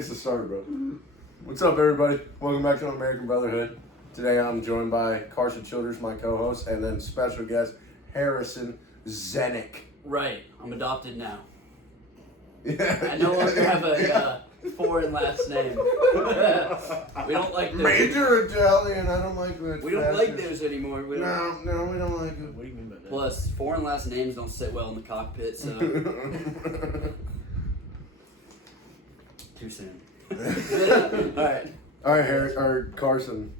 needs to start, bro. What's up, everybody? Welcome back to American Brotherhood. Today I'm joined by Carson Childers, my co-host, and then special guest Harrison Zenick. Right, I'm adopted now. Yeah, I no longer have a foreign last name. We don't like those. Major Italian. I don't like that. We don't like those anymore. No, we don't like it. What do you mean by that? Plus, foreign last names don't sit well in the cockpit, so too soon. Alright. Alright, Harry, or Carson.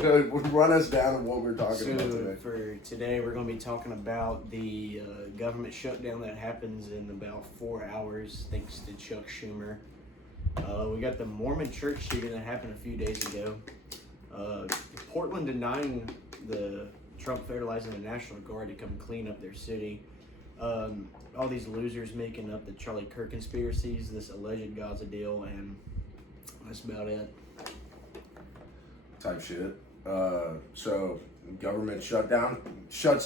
So run us down on what we're talking about today. For today, we're going to be talking about the government shutdown that happens in about 4 hours, thanks to Chuck Schumer. We got the Mormon church shooting that happened a few days ago. Portland denying the Trump federalizing the National Guard to come clean up their city. All these losers making up the Charlie Kirk conspiracies, this alleged Gaza deal, and that's about it. Type shit. So government shuts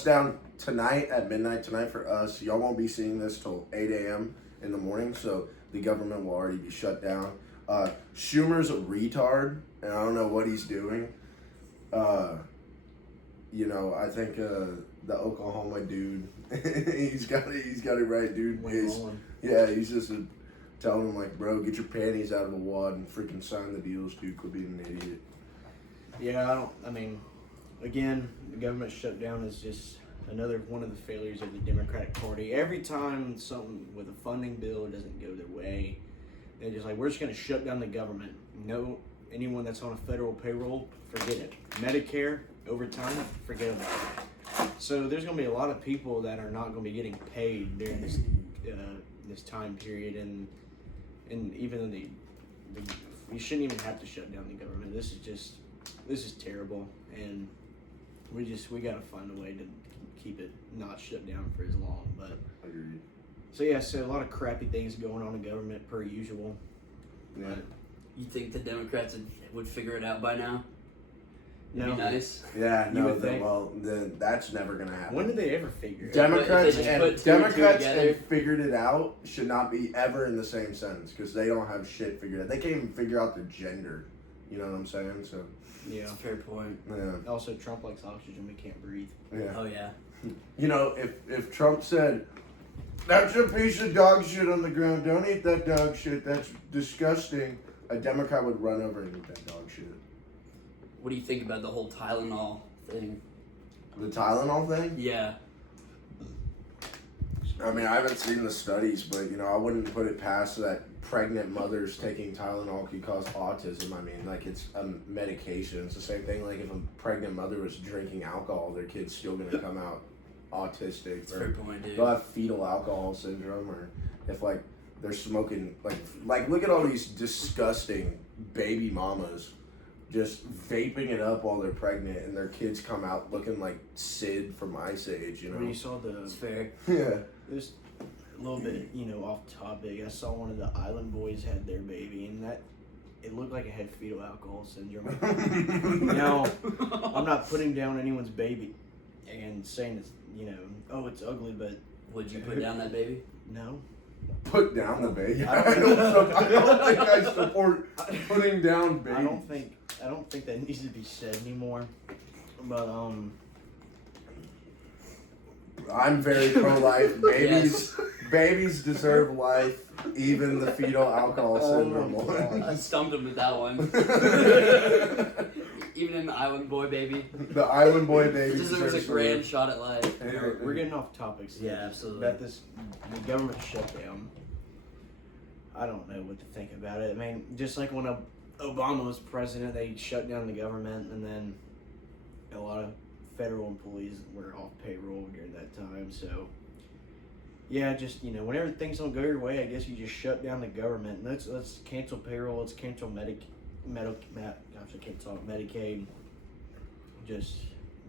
down tonight at midnight tonight for us. Y'all won't be seeing this till 8 a.m. in the morning, so the government will already be shut down. Schumer's a retard, and I don't know what he's doing. I think the Oklahoma dude, he's got it right, dude. He's just telling him like, bro, get your panties out of the wad and freaking sign the deals, dude. Quit being an idiot. Yeah, again, the government shutdown is just another one of the failures of the Democratic Party. Every time something with a funding bill doesn't go their way, they're just like, we're just going to shut down the government. No, anyone that's on a federal payroll, forget it. Medicare, overtime, forget about it. So there's going to be a lot of people that are not going to be getting paid during this time period, and even though you shouldn't even have to shut down the government. This is terrible, and we got to find a way to keep it not shut down for as long. But Agreed. So a lot of crappy things going on in government per usual. Yeah. But You think the Democrats would figure it out by now? no. Be nice. Yeah, You would think. That's never gonna happen. When did they ever figure it out? Democrats If they just and put two and two together. figured it out should not be ever in the same sentence because they don't have shit figured out. They can't even figure out their gender. You know what I'm saying? So Yeah. That's a fair point. yeah, Also, Trump likes oxygen. We can't breathe. yeah. Oh yeah. If Trump said, "That's a piece of dog shit on the ground. Don't eat that dog shit. That's disgusting," a Democrat would run over and eat that dog shit. What do you think about the whole Tylenol thing? The Tylenol thing? Yeah. I mean, I haven't seen the studies, but I wouldn't put it past that pregnant mothers taking Tylenol could cause autism. I mean, like, it's a medication. It's the same thing. Like, if a pregnant mother was drinking alcohol, their kid's still gonna come out autistic. That's a fair point, dude. They'll have fetal alcohol syndrome, or if like they're smoking, like look at all these disgusting baby mamas just vaping it up while they're pregnant, and their kids come out looking like Sid from Ice Age. When you saw That's fair. Yeah. Just a little bit, off topic. I saw one of the Island Boys had their baby, and it looked like it had fetal alcohol syndrome. Now, I'm not putting down anyone's baby and saying it's, it's ugly, but Would you put down that baby? no. Put down the baby. I don't think I support putting down babies. I don't think that needs to be said anymore. But I'm very pro-life. Babies deserve life, even the fetal alcohol syndrome one. I stumped him with that one. Even in the Island Boy baby. The Island Boy baby Deserves a grand shot at life. we're getting off topics. Yeah, absolutely. About the government shutdown. I don't know what to think about it. I mean, just like when Obama was president, they shut down the government, and then a lot of federal employees were off payroll during that time. So, yeah, just whenever things don't go your way, I guess you just shut down the government. Let's cancel payroll. Let's cancel Medicaid. Just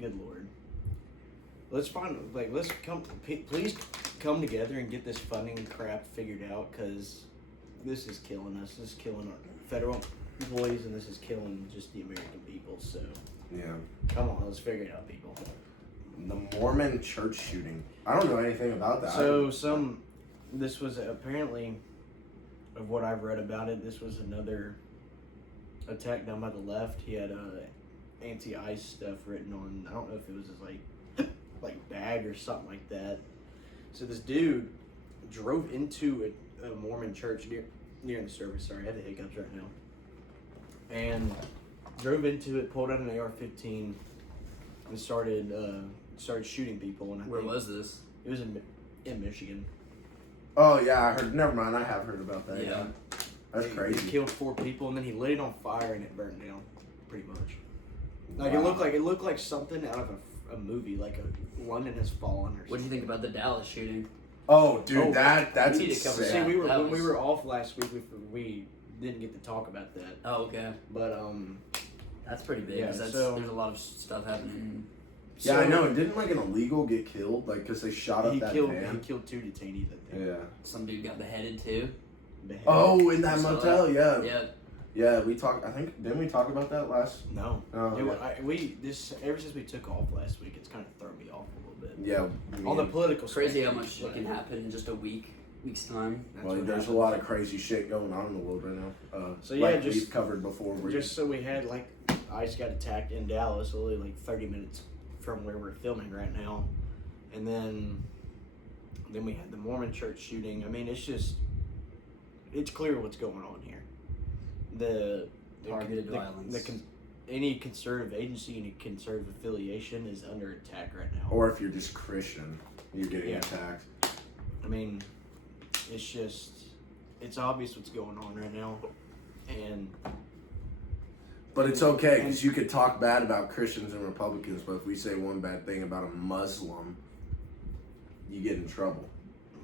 good Lord. Please come together and get this funding crap figured out, because this is killing us. This is killing our federal employees, and this is killing just the American people. So Yeah. come on, let's figure it out, people. The Mormon church shooting. I don't know anything about that. So this was apparently of what I've read about it, this was another attack done by the left. He had anti-ICE stuff written on. I don't know if it was his like bag or something like that. So this dude drove into a Mormon church near the service. Sorry, I have the hiccups right now. And drove into it, pulled out an AR-15, and started shooting people. And Where was this? It was in Michigan. Oh yeah, I heard. Never mind, I have heard about that. Yeah. That's He crazy. killed 4 people, and then he lit it on fire, and it burned down, pretty much. Like Wow. it looked like something out of a movie, like a London Has Fallen or something. What do you think about the Dallas shooting? Oh, dude, Oh, that's we need to cover See, insane. that. when we was- were off last week, we didn't get to talk about that. Oh, okay. But That's pretty big. Yeah, 'Cause that's, so- there's a lot of stuff happening. Yeah, so I know. Didn't like an illegal get killed, like because they shot up he that killed van? 2 detainees. I think. Yeah. Some dude got beheaded too. Beheaded. Oh, in that You saw motel, yeah. Yeah. Yeah, we talked. I think didn't we talk about that last? No. Oh, Ever since we took off last week, it's kind of thrown me off a little bit. yeah. On the political Crazy how spectrum, much shit but can happen in just a week's time. that's Well, what there's a happens. lot of crazy shit going on in the world right now. So, yeah, like just- we've covered before. Just so we had ICE got attacked in Dallas, only like 30 minutes from where we're filming right now, and then we had the Mormon church shooting. I mean, it's clear what's going on here. Targeted violence. Any conservative agency, any conservative affiliation is under attack right now. or if you're just Christian, you're getting Yeah. attacked. I mean, it's obvious what's going on right now, and But it's okay because you could talk bad about Christians and Republicans, but if we say one bad thing about a Muslim, you get in trouble.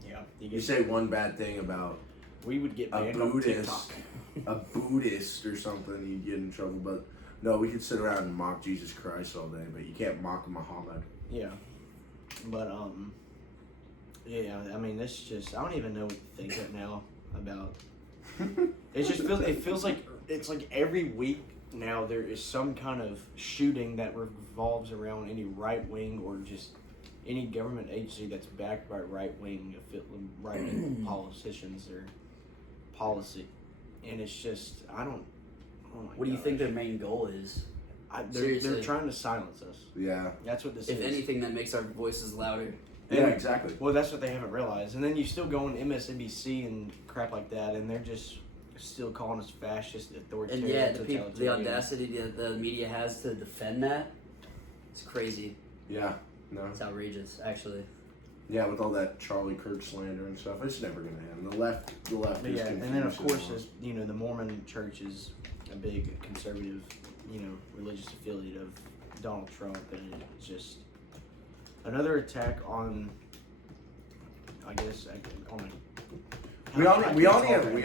yeah, You say one bad thing about we would get a banned on Buddhist, TikTok. a Buddhist or something, you get in trouble. But no, we could sit around and mock Jesus Christ all day, but you can't mock Muhammad. Yeah, but yeah. I mean, it's just I don't even know what to think right now about. It feels like it's like every week now there is some kind of shooting that revolves around any right wing or just any government agency that's backed by right wing politicians or policy, and it's just I don't. Oh my What do you think gosh. their main goal is? They're Seriously. trying to silence us. Yeah. That's what this If is. anything, that makes our voices louder. Yeah, exactly. Well, that's what they haven't realized. And then you still go on MSNBC and crap like that, and they're just still calling us fascist, authoritarian, And yeah, the totalitarian. audacity that the media has to defend that, it's crazy. Yeah. No. It's outrageous, actually. Yeah, with all that Charlie Kirk slander and stuff, it's never gonna end. The left But is yeah, confused. and then of course, and as the Mormon Church is a big conservative, religious affiliate of Donald Trump, and it's just another attack on, I guess, on the. we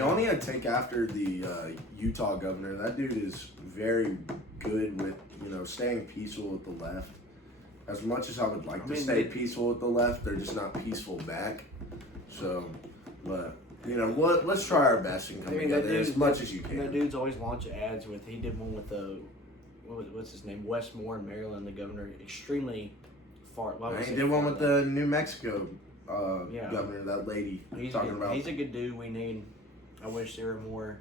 all need to take after the Utah governor. That dude is very good with staying peaceful with the left. As much as I would like to stay peaceful with the left, they're just not peaceful back. So, but let's try our best and come together as much as you can. That dude's always launching ads with. He did one with what's his name? Wes Moore in Maryland, the governor, extremely far. He did one with the New Mexico governor, that lady He's talking about. He's a good dude. I wish there were more.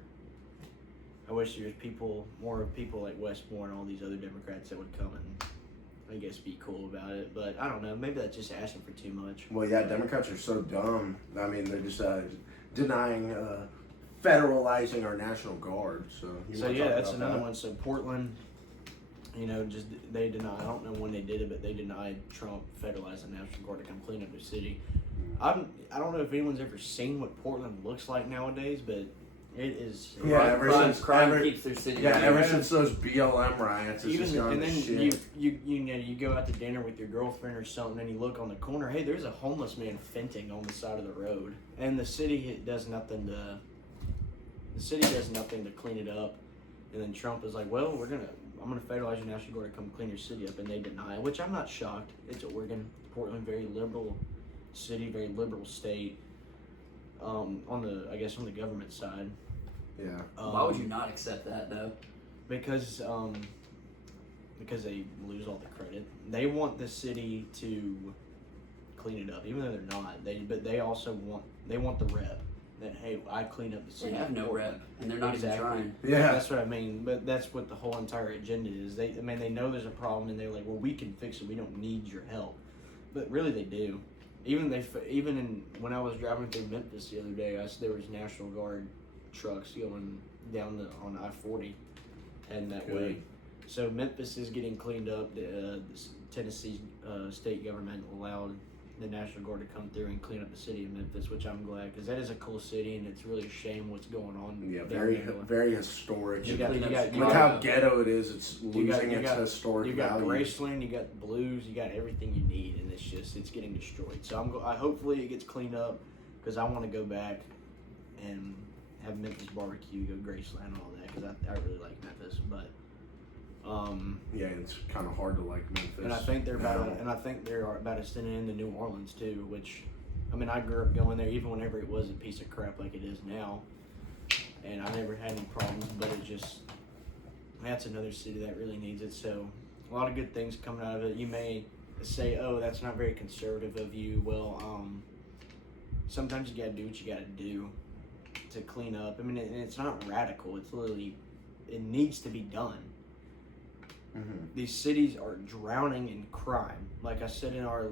I wish there was more people like Wes Moore and all these other Democrats that would come and, I guess, be cool about it. But I don't know. Maybe that's just asking for too much. Well, yeah, Democrats are so dumb. I mean, they're just denying federalizing our National Guard. So Yeah, that's another one. So Portland, just they deny. I don't know when they did it, but they denied Trump federalizing the National Guard to come clean up the city. I don't know if anyone's ever seen what Portland looks like nowadays, but it is. Yeah, crime keeps their city. Yeah, running. ever since those BLM riots, it's just gone and to then shit. you go out to dinner with your girlfriend or something, and you look on the corner. Hey, there's a homeless man fainting on the side of the road, and the city does nothing to. The city does nothing to clean it up, and then Trump is like, "Well, I'm gonna federalize your National Guard to come clean your city up," and they deny it. Which I'm not shocked. It's Oregon, Portland, very liberal city, very liberal state. On the government side. Yeah. Why would you not accept that though? Because they lose all the credit. They want the city to clean it up, even though they're not. But they also want the rep. that, hey, I clean up the They city. have no rep, and they're not even trying. Yeah. That's what I mean. But that's what the whole entire agenda is. They know there's a problem, and they're like, well, we can fix it. We don't need your help. But really, they do. When I was driving through Memphis the other day, there was National Guard trucks going down on I-40 heading that way. So Memphis is getting cleaned up. The Tennessee state government allowed the National Guard to come through and clean up the city of Memphis, which I'm glad, because that is a cool city, and it's really a shame what's going on. Yeah, down very there. very historic. You got Look how ghetto it is. It's losing its historic You got value. Graceland, you got Blues, you got everything you need, and it's getting destroyed. So I hopefully it gets cleaned up, because I want to go back and have Memphis barbecue, go Graceland and all that, because I really like Memphis. But yeah, it's kind of hard to like Memphis. and I think they're about to send it into New Orleans too, which, I mean, I grew up going there even whenever it was a piece of crap like it is now, and I never had any problems. But that's another city that really needs it. So a lot of good things coming out of it. You may say, oh, that's not very conservative of you. Well, sometimes you gotta do what you gotta do to clean up. I mean, and it's not radical. It's literally, it needs to be done. Mm-hmm. These cities are drowning in crime. Like I said in our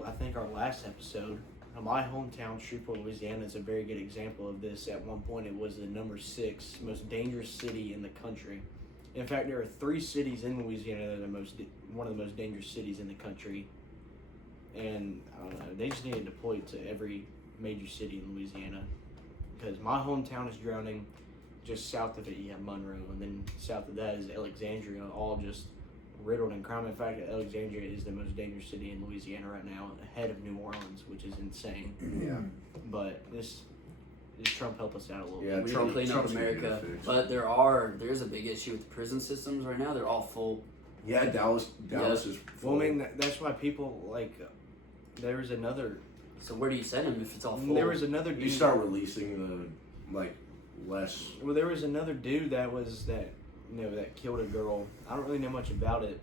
last episode, my hometown, Shreveport, Louisiana, is a very good example of this. At one point, it was the number 6 most dangerous city in the country. In fact, there are 3 cities in Louisiana that are one of the most dangerous cities in the country. And I don't know, they just need to deploy it to every major city in Louisiana, because my hometown is drowning. Just south of it, you have Monroe, and then south of that is Alexandria, all just riddled in crime. In fact, Alexandria is the most dangerous city in Louisiana right now, ahead of New Orleans, which is insane. Yeah. But this Trump help us out a little Yeah, bit. We Trump- need to clean up Trump's gonna get America, it fixed. but there's a big issue with the prison systems right now. They're all full. Yeah, Dallas is full. Well, I mean, that's why people there was another. So where do you send them if it's all full? There was another dude. You start releasing the less. Well, there was another dude that killed a girl. I don't really know much about it.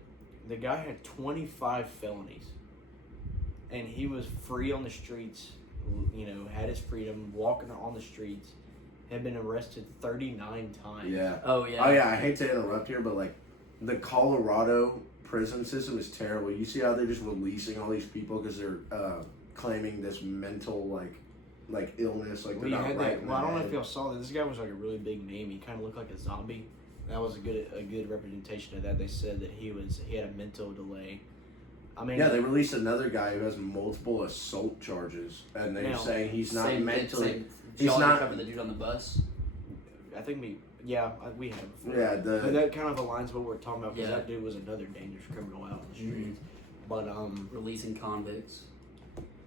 The guy had 25 felonies, and he was free on the streets. Had his freedom, walking on the streets. Had been arrested 39 times. Yeah. Oh yeah. Oh yeah. I hate to interrupt here, but the Colorado prison system is terrible. You see how they're just releasing all these people because they're claiming this mental illness, they're not right. I don't know if y'all saw that. This guy was a really big name. He kind of looked like a zombie. That was a good representation of that. They said that he had a mental delay. I mean, yeah, they released another guy who has multiple assault charges, and they're saying he's not mentally. He's not cover the dude on the bus. I think we have. Before. Yeah, but that kind of aligns with what we're talking about, because Yeah. that dude was another dangerous criminal out in the streets. But Releasing convicts.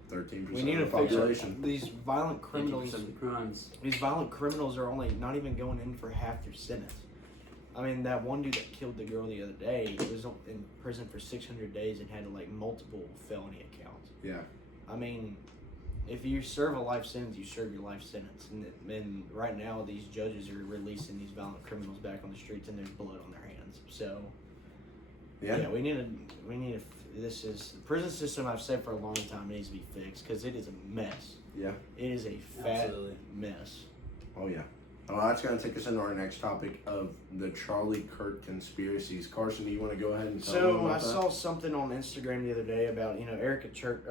13% we need to of the fix population. these violent criminals. 50% of the crimes. These violent criminals are only not even going in for half their sentence. I mean, that one dude that killed the girl the other day was in prison for 600 days and had multiple felony accounts. Yeah. I mean, if you serve a life sentence, you serve your life sentence. And right now, these judges are releasing these violent criminals back on the streets, and there's blood on their hands. So, yeah, we need to. This is the prison system. I've said for a long time needs to be fixed, because it is a mess. Yeah. It is a fat Absolutely. mess. Oh yeah. Well, that's going to take us into our next topic of the Charlie Kirk conspiracies. Carson, do you want to go ahead and tell them So about I that? saw something on Instagram the other day about Erica Kirk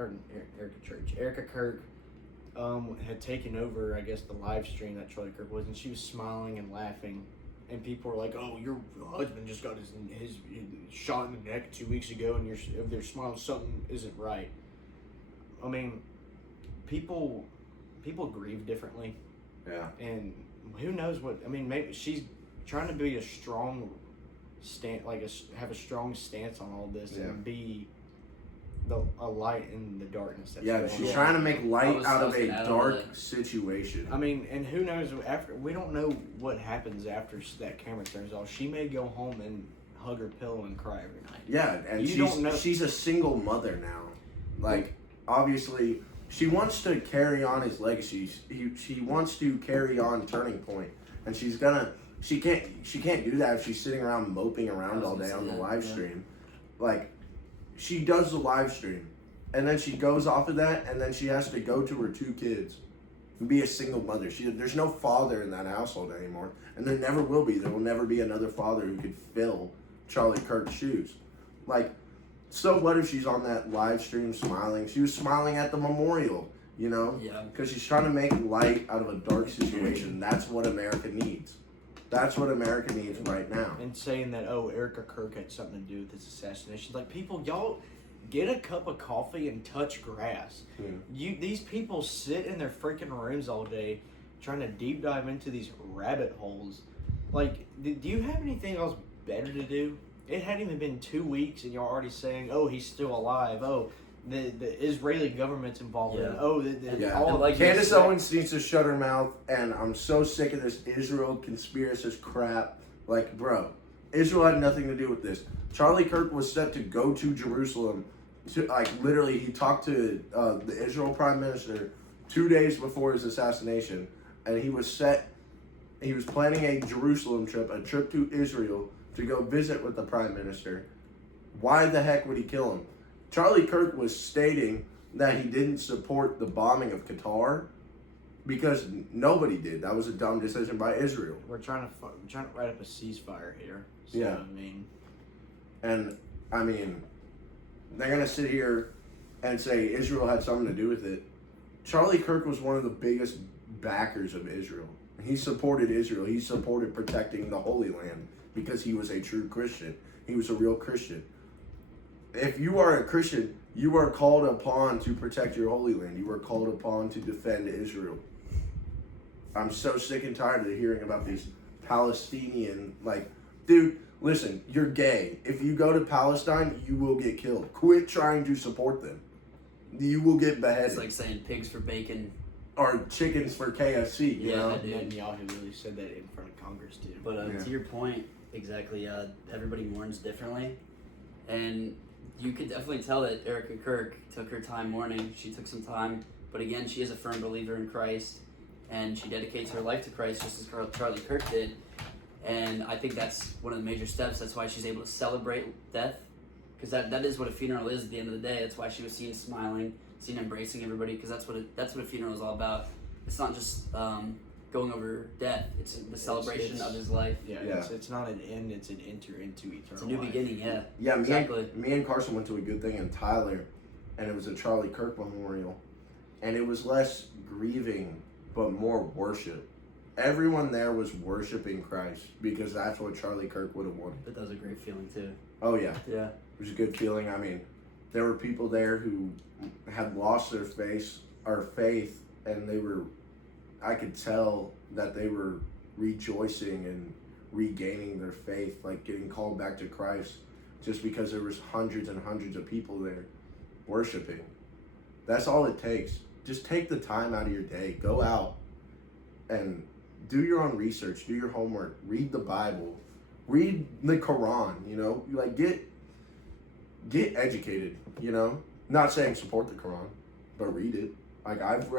had taken over, I guess, the live stream that Charlie Kirk was, and she was smiling and laughing, and people were like, "Oh, your husband just got his shot in the neck 2 weeks ago, and they're smiling, something isn't right." I mean, people grieve differently, Yeah. and who knows what? I mean, maybe she's trying to be a strong have a strong stance on all this, Yeah. and be a light in the darkness. That's Yeah, going she's on. trying to make light out of a gonna add on dark that. situation. I mean, and who knows we don't know what happens after that camera turns off. She may go home and hug her pillow and cry every night. Yeah, and You don't know- she's a single mother now. Obviously, she wants to carry on his legacy. She wants to carry on Turning Point, and she can't do that if she's sitting around moping around all day on the live stream. She does the live stream, and then she goes off of that, and then she has to go to her 2 kids and be a single mother. There's no father in that household anymore, and there never will be. There will never be another father who could fill Charlie Kirk's shoes. Like, so what if she's on that live stream smiling? She was smiling at the memorial, you know? Yeah. Because she's trying to make light out of a dark situation. That's what America needs. That's what America needs right now. And saying that, oh, Erica Kirk had something to do with this assassination. Like, people, y'all get a cup of coffee and touch grass. Yeah. These people sit in their freaking rooms all day trying to deep dive into these rabbit holes. Like, do you have anything else better to do? It hadn't even been 2 weeks and you're already saying, oh, he's still alive. Oh, the Israeli government's involved in it. Oh, all like Candace Owens needs to shut her mouth, and I'm so sick of this Israel conspiracist crap. Like, bro, Israel had nothing to do with this. Charlie Kirk was set to go to Jerusalem. Literally, he talked to the Israel Prime Minister 2 days before his assassination, and he was planning a Jerusalem trip, a trip to Israel, to go visit with the Prime Minister. Why the heck would he kill him? Charlie Kirk was stating that he didn't support the bombing of Qatar because nobody did. That was a dumb decision by Israel. We're trying to write up a ceasefire here. So, Yeah. I mean, they're going to sit here and say Israel had something to do with it. Charlie Kirk was one of the biggest backers of Israel. He supported Israel. He supported protecting the Holy Land because he was a true Christian. He was a real Christian. If you are a Christian, you are called upon to protect your Holy Land. You are called upon to defend Israel. I'm so sick and tired of hearing about these Palestinian, dude, listen, you're gay. If you go to Palestine, you will get killed. Quit trying to support them. You will get beheaded. It's like saying pigs for bacon. Or chickens for KFC, you know? Netanyahu really said that in front of Congress, too. But to your point, exactly, everybody mourns differently. And you could definitely tell that Erica Kirk took her time mourning. She took some time. But again, she is a firm believer in Christ. And she dedicates her life to Christ just as Charlie Kirk did. And I think that's one of the major steps. That's why she's able to celebrate death. Because that is what a funeral is at the end of the day. That's why she was seen smiling, seen embracing everybody. Because that's what a funeral is all about. It's not just going over death. It's the celebration of his life. Yeah. It's not an end. It's an enter into eternal life. It's a new beginning. Yeah. Yeah. Exactly. Me and Carson went to a good thing in Tyler, and it was a Charlie Kirk memorial, and it was less grieving, but more worship. Everyone there was worshiping Christ because that's what Charlie Kirk would have wanted. But that was a great feeling too. Oh yeah. Yeah. It was a good feeling. I mean, there were people there who had lost their faith, and I could tell that they were rejoicing and regaining their faith, like getting called back to Christ, just because there was hundreds and hundreds of people there worshiping. That's all it takes. Just take the time out of your day. Go out and do your own research, do your homework, read the Bible, read the Quran, you know, like get educated, you know, not saying support the Quran, but read it. Like I've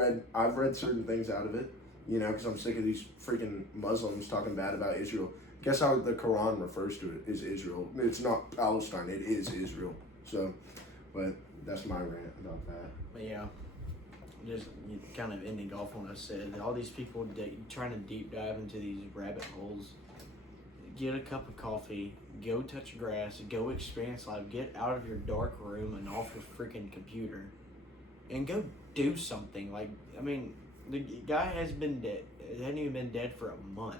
read certain things out of it, you know, because I'm sick of these freaking Muslims talking bad about Israel. Guess how the Quran refers to it is Israel. It's not Palestine, it is Israel. So, but that's my rant about that. But yeah, just kind of ending off on what I said. All these people trying to deep dive into these rabbit holes. Get a cup of coffee, go touch grass, go experience life, get out of your dark room and off your freaking computer, and go do something. Like, I mean, the guy hadn't even been dead for a month,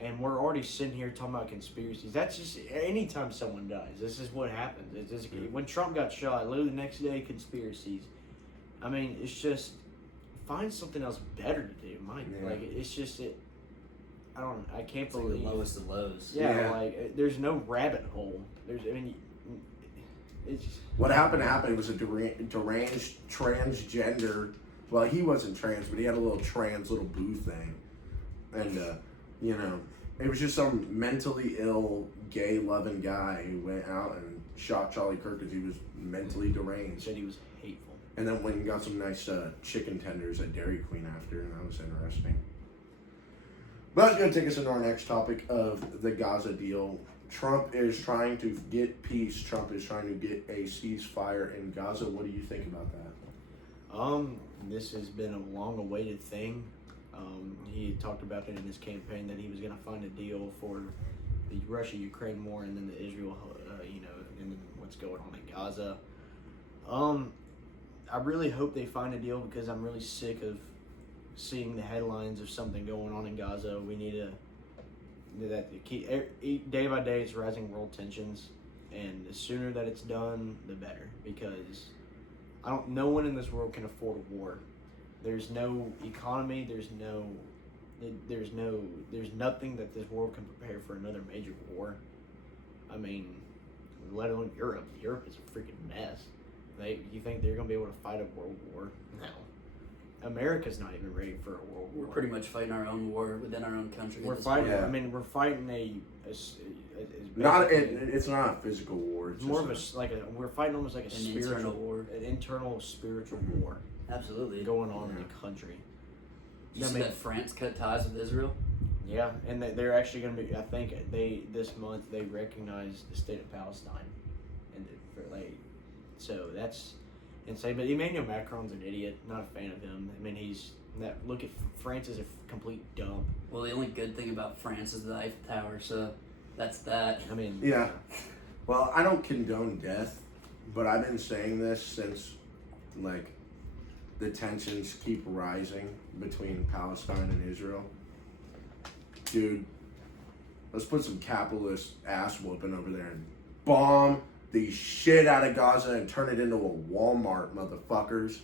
and we're already sitting here talking about conspiracies. That's just, anytime someone dies, this is what happens. It's just, when Trump got shot, literally the next day, conspiracies. I mean, it's just, find something else better to do, Mike. Yeah. Like, it's just, I can't It's like believe. the lowest of lows. Yeah, like, there's no rabbit hole. It's just, What happened. It was a deranged transgender. Well, he wasn't trans, but he had a little boo thing. And, you know, it was just some mentally ill, gay-loving guy who went out and shot Charlie Kirk because he was mentally deranged. said he was hateful. And then went and got some nice chicken tenders at Dairy Queen after, and that was interesting. But that's going to take us into our next topic of the Gaza deal. Trump is trying to get peace. Trump is trying to get a ceasefire in Gaza. What do you think about that? this has been a long-awaited thing. He talked about it in his campaign that he was going to find a deal for the Russia-Ukraine war and then the Israel, and what's going on in Gaza. I really hope they find a deal because I'm really sick of seeing the headlines of something going on in Gaza. We need day by day it's rising world tensions, and the sooner that it's done, the better. Because no one in this world can afford a war. There's no economy. There's nothing that this world can prepare for another major war. I mean, let alone Europe. Europe is a freaking mess. You think they're gonna be able to fight a world war? No. America's not even ready for a world war. We're pretty much fighting our own war within our own country. We're fighting. Yeah. I mean, we're fighting it's not a physical war. It's more of we're fighting almost like an internal war, an internal spiritual war. Absolutely going on in the country. You see that France cut ties with Israel? Yeah, and they're actually going to be. I think this month they recognize the state of Palestine, and so that's insane. But Emmanuel Macron's an idiot. Not a fan of him. I mean, look at France is a complete dump. Well, the only good thing about France is the Eiffel Tower, so that's that. I mean, yeah. Well, I don't condone death, but I've been saying this since the tensions keep rising between Palestine and Israel. Dude, let's put some capitalist ass whooping over there and bomb the shit out of Gaza and turn it into a Walmart, motherfuckers.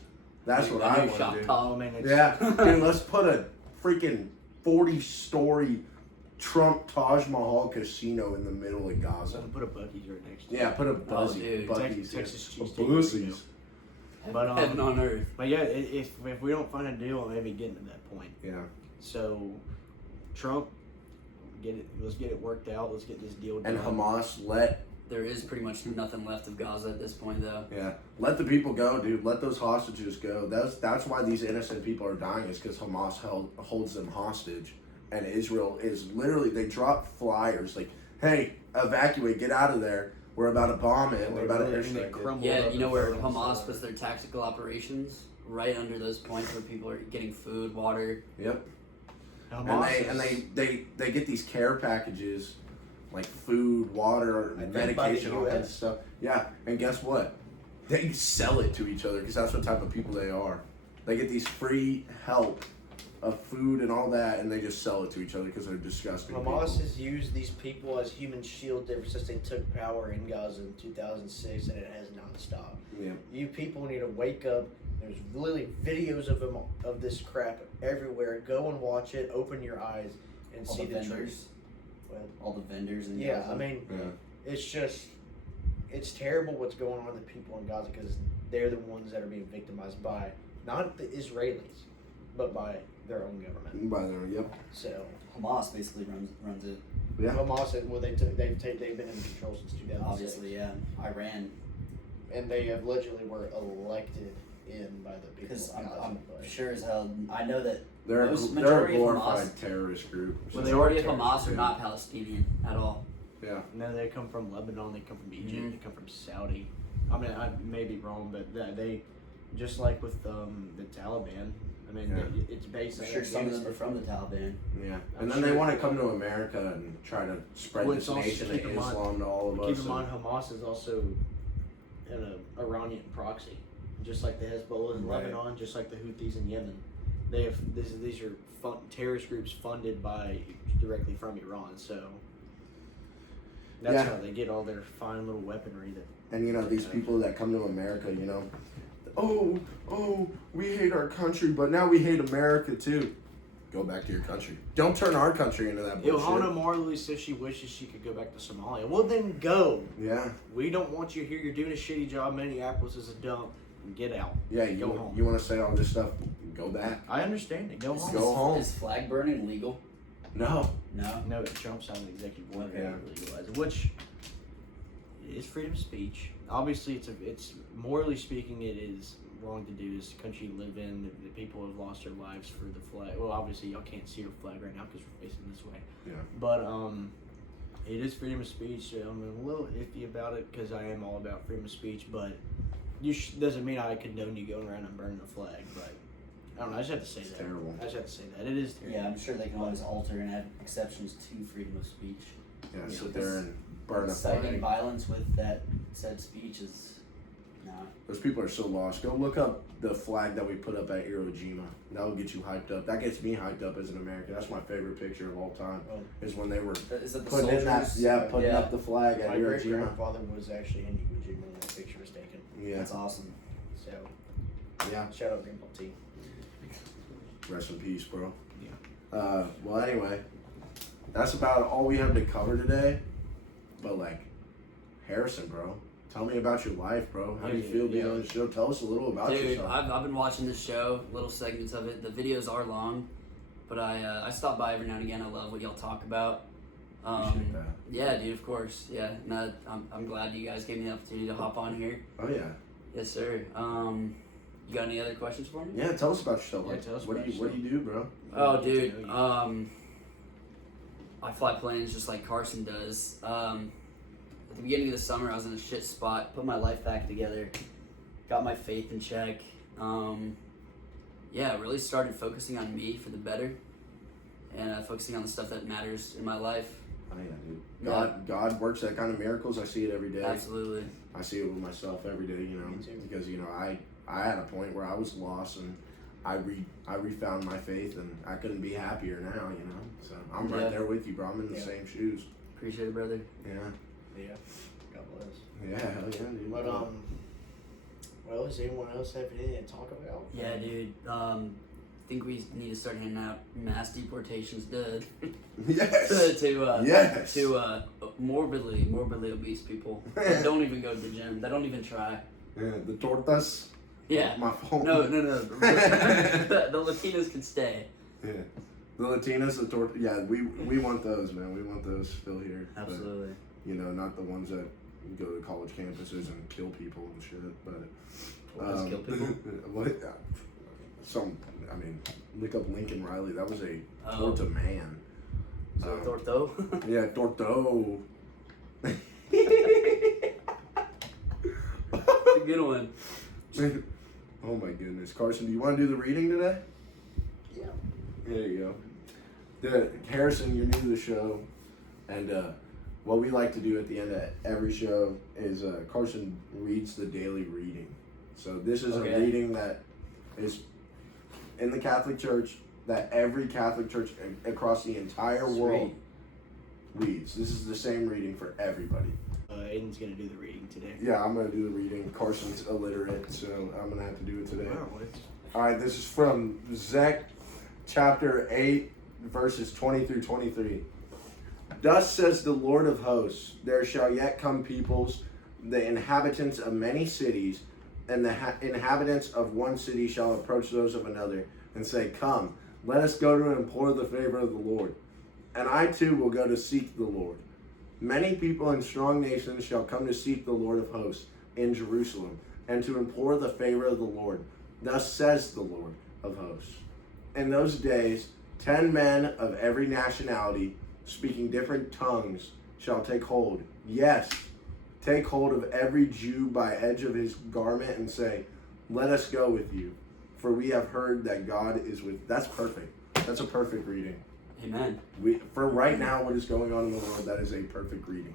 That's what I want to do. Oh, man, Yeah, dude, let's put a freaking 40-story Trump Taj Mahal casino in the middle of Gaza. Put a Buc-ee's right next to it. Yeah, put a Buc-ee's. Texas cheesesteak. Buc-ee's. But heaven on earth. But yeah, if we don't find a deal, maybe getting to that point. Yeah. So, Trump, let's get it worked out. Let's get this deal done. And Hamas, there is pretty much nothing left of Gaza at this point, though. Yeah, let the people go, dude. Let those hostages go. That's why these innocent people are dying, is because Hamas holds them hostage, and Israel is literally, they drop flyers like, "Hey, evacuate, get out of there. We're about to bomb it. We're about to airstrike it." Yeah, you know where Hamas puts their tactical operations? Right under those points where people are getting food, water. Yep. And they get these care packages, like food, water, medication, all that stuff. Yeah, and guess what? They sell it to each other because that's what type of people they are. They get these free help of food and all that, and they just sell it to each other because they're disgusting. Hamas has used these people as human shields ever since they took power in Gaza in 2006, and it has not stopped. Yeah. You people need to wake up. There's literally videos of this crap everywhere. Go and watch it. Open your eyes and see the truth. All the vendors in Gaza. Gaza. I mean, it's terrible what's going on with the people in Gaza because they're the ones that are being victimized by not the Israelis, but by their own government. Yep. So Hamas basically runs it. Yeah. Hamas, they've been in control since 2006. Obviously, yeah. Iran. And they allegedly were elected in by the people. Because of Gaza, I'm sure as hell. I know that They're a majority glorified of terrorist group. majority of Hamas are not Palestinian at all. Yeah. No, they come from Lebanon. They come from Egypt. They come from Saudi. I mean, I may be wrong, but they just like with the Taliban. I mean, it's based. I'm sure some of them are from the Taliban. Yeah, and then they want to come to America and try to spread this nation of Islam to all of us. Keep in mind, Hamas is also an Iranian proxy, just like the Hezbollah in Lebanon, just like the Houthis in Yemen. They have these are terrorist groups funded directly from Iran. So that's how they get all their fine little weaponry. And these people that come to America, oh, we hate our country, but now we hate America too. Go back to your country. Don't turn our country into that bullshit. Ilhana Marley says she wishes she could go back to Somalia. Well, then go. Yeah. We don't want you here. You're doing a shitty job. Minneapolis is a dump. Get out. Yeah, go home. You want to say all this stuff? Go back. I understand it. Go home. Go home. Is flag burning legal? No. No, Trump signed an executive order to legalize it, which is freedom of speech. Obviously, it's morally speaking, it is wrong to do. This country you live in, the people have lost their lives for the flag. Well, obviously, y'all can't see our flag right now because we're facing this way. Yeah. But it is freedom of speech. So I'm a little iffy about it because I am all about freedom of speech. But doesn't mean I condone you going around and burning the flag. But I don't know. I just have to say It's that. terrible. I just have to say that it is terrible. Yeah, I'm sure they can always alter and add exceptions to freedom of speech. Yeah, sit there and burn a Inciting flag. violence with that said speech is not. Those people are so lost. Go look up the flag that we put up at Iwo Jima. That will get you hyped up. That gets me hyped up as an American. That's my favorite picture of all time. Oh. Is when they were Is that the putting in that, soldiers? putting up the flag at My Iwo great Jima. grandfather was actually in Iwo Jima when that picture was taken. Yeah, That's awesome. So yeah. shout out Grandpa T. Rest in peace, bro. Yeah. Well, anyway, that's about all we have to cover today. But like, Harrison, bro, tell me about your life, bro. How do you feel being on the show? Tell us a little about Dude, yourself. I've been watching this show, little segments of it. The videos are long, but I stop by every now and again. I love what y'all talk about. Appreciate that. Yeah, dude, of course. Yeah, no, I'm glad you guys gave me the opportunity to hop on here. Oh yeah. Yes, sir. You got any other questions for me? Yeah, tell us about yourself. Yeah, Like, tell us what about do you do, bro? Oh, dude. I fly planes just like Carson does. At the beginning of the summer, I was in a shit spot. Put my life back together. Got my faith in check. Yeah, really started focusing on me for the better, and focusing on the stuff that matters in my life. Oh yeah, dude. God works that kind of miracles. I see it every day. Absolutely. I see it with myself every day, you know, Me too. because you know I had a point where I was lost and I refound my faith and I couldn't be happier now, you know. So I'm right Yeah. there with you, bro. I'm in the Yeah. same shoes. Appreciate it, brother. Yeah. Yeah. God bless. Yeah. Hell yeah, dude. But well, does anyone else have anything to talk about? Yeah, dude. I think we need to start handing out mass deportations, dude. Yes. Yes. to morbidly obese people that don't even go to the gym. That don't even try. Yeah, the tortas. Yeah. My phone. No. the Latinos can stay. Yeah. The Latinas, the tortas. Yeah, we want those, man. We want those still here. But, Absolutely. you know, not the ones that go to college campuses and kill people and shit. But Let's kill people. what? I mean, look up Lincoln Riley. That was a Oh. torta man. So Torto. Yeah, torto. It's a good one. Oh my goodness, Carson, do you want to do the reading today? Yeah. There you go. Harrison, you're new to the show, and what we like to do at the end of every show is Carson reads the daily reading. So this is Okay. a reading that is in the Catholic Church that every Catholic church across the entire world reads. This is the same reading for everybody. Aiden's gonna do the reading today. Yeah, I'm gonna do the reading. Carson's illiterate, so I'm gonna have to do it today. Wow, it's All right, this is from Zech chapter 8, verses 20 through 23. Thus says the Lord of hosts, there shall yet come peoples, the inhabitants of many cities, and the inhabitants of one city shall approach those of another, and say, Come, let us go to implore the favor of the Lord. And I too will go to seek the Lord. Many people and strong nations shall come to seek the Lord of hosts in Jerusalem, and to implore the favor of the Lord. Thus says the Lord of hosts. In those days, 10 men of every nationality, speaking different tongues, shall take hold. Yes, take hold of every Jew by edge of his garment and say, Let us go with you, for we have heard that God is with. That's perfect. That's a perfect reading. Amen. For right now, what is going on in the world, that is a perfect reading.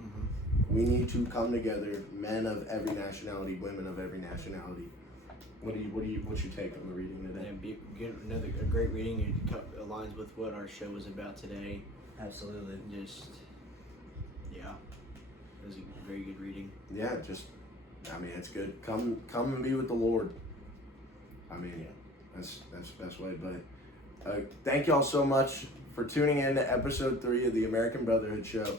We need to come together, men of every nationality, women of every nationality. What's your take on the reading today? a great reading. It aligns with what our show was about today. Absolutely. Just, yeah, it was a very good reading. Yeah, it's good. Come and be with the Lord. I mean, that's the best way. But thank y'all so much for tuning in to episode 3 of the American Brotherhood Show.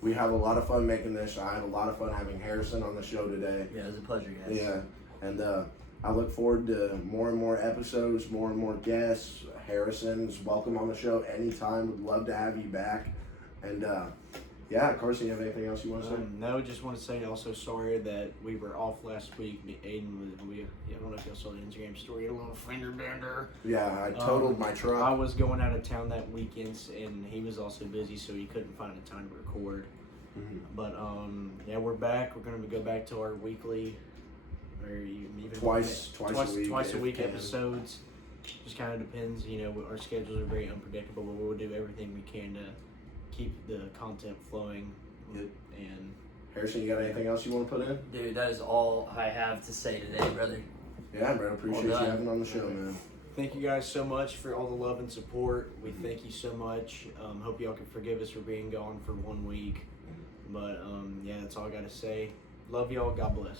We have a lot of fun making this. I had a lot of fun having Harrison on the show today. Yeah, it was a pleasure, guys. Yeah, and I look forward to more and more episodes, more and more guests. Harrison's welcome on the show anytime. Would love to have you back. And yeah, Carson, you have anything else you want to say? No, just want to say also sorry that we were off last week. Aiden was, I don't know if y'all saw the Instagram story, a little fender bender. Yeah, I totaled my truck. I was going out of town that weekend, and he was also busy, so he couldn't find a time to record. Mhm. But yeah, we're back. We're gonna go back to our weekly, or even Twice a week twice a if week can. episodes. just kind of depends. You know, our schedules are very unpredictable, but we'll do everything we can to keep the content flowing. Yep. And Harrison, you got anything else you want to put in? Dude, that is all I have to say today, brother. Yeah, bro. Appreciate you Well done. having on the show, man. thank you guys so much for all the love and support. We thank you so much. Hope y'all can forgive us for being gone for 1 week. But yeah, that's all I got to say. Love y'all. God bless.